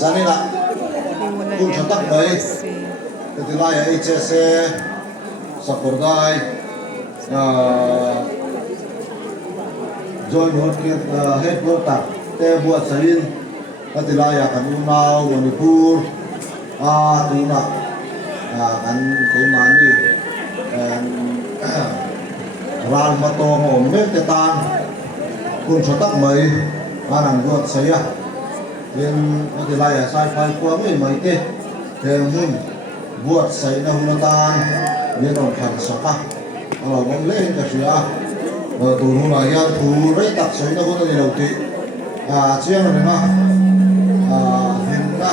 zanina kun chatak mai tilai HSA Sapordai join headquarter te buat salin tilai akan unau Manipur tuna kan kaimani ral matong omek tetan kun chatak mai anang buat saya yang tilai sai pai kwa mai te mun buat saya na hunatan dia dong kan saka kalau mong lên ka sia turun ayan turai tak saya na hunan ilauti siang na hinna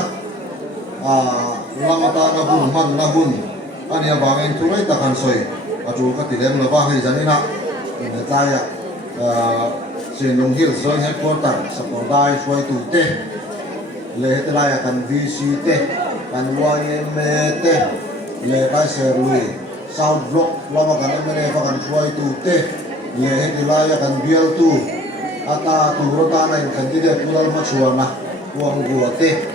lamata na hun man na hun ani abangin turai takan soy atu ka tilem la ba hi janina ina taya Sinong Hills Joint Headquarter Sapordai suai tu te le telai akan VC te kan YME te le kai serui South Block lama kan MNE kan suai tu te le telai akan bial tu ata tu rota na kan tidak pulau machuana uang gua te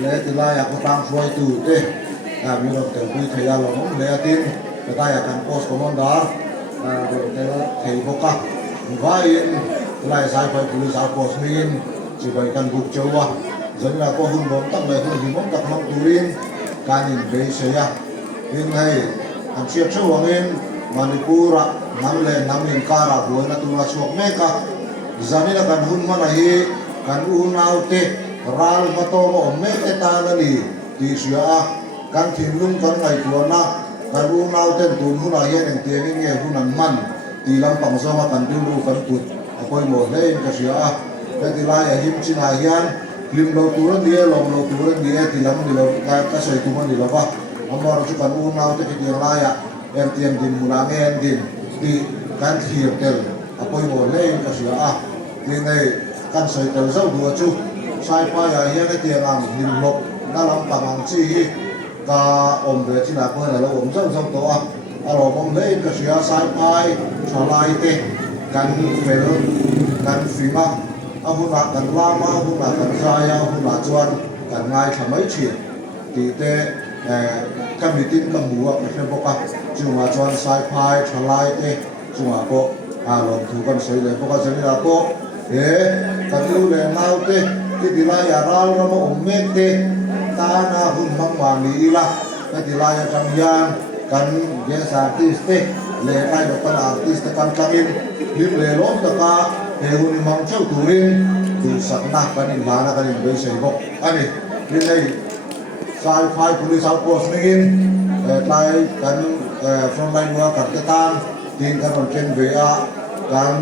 le telai aku tang suai tu te kami dok terpui thaya lom le atin telai akan pos komandar dok tel thei boka vain lai sai pai pulis apos min sibai kan buk jawa zanna ko hun bom tak lai hun bom tak mak turin kanin be saya in hai an sia chawangin Manipura namle namin kara buai na tula suak meka zanina kan hun manahi kan unaute ral mato mo meke tanani ti sia kan thinlung kan ngai tuana kan unaute tun hun ahian eng tiangin nge hunan man ti lampang zonga kan dilu kan put apoi mo lein ka sia ka tilai him china hian lim lo turan dia long lo turan dia tilam di lo ka sai tu man di lo ba amor chu kan u nau te ki lai ya em tiam din mulangen din di kan thir tel apoi mo lein ka sia ni nei kan sai tel zau du chu sai pa ya hian ka tiang am lim lo na lam pa mang chi hi ka om be china ko na lo om zau zau to alo mong lein ka sia sai pai chalai te kan fel kan fima ahuna kan lama ahuna kan raya ahuna chuan kan ngai thamai chi ti te kamitin kamua ka heboka chunga chuan sai phai thalai te chunga ko alom thu kan sei le boka janira ko kan lu le nau te ti dilai aral ramo omme te ta na hun mangmani ila ka dilai chamyan kan yes artist te le kai do kan artist kan kamin lim le lom ta ka huni mang chau turin tu sakna kan in lana kan in be sei bok ani ni nei sai phai police outpost ningin lai kan front line worker ka tan tin kan on chen ve a kan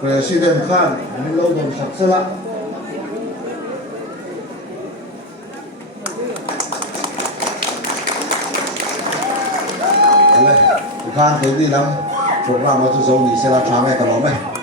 president khan ni lo dom saksala khan cái gì lắm program nó tôi giống như sẽ là cha mẹ cả nó mày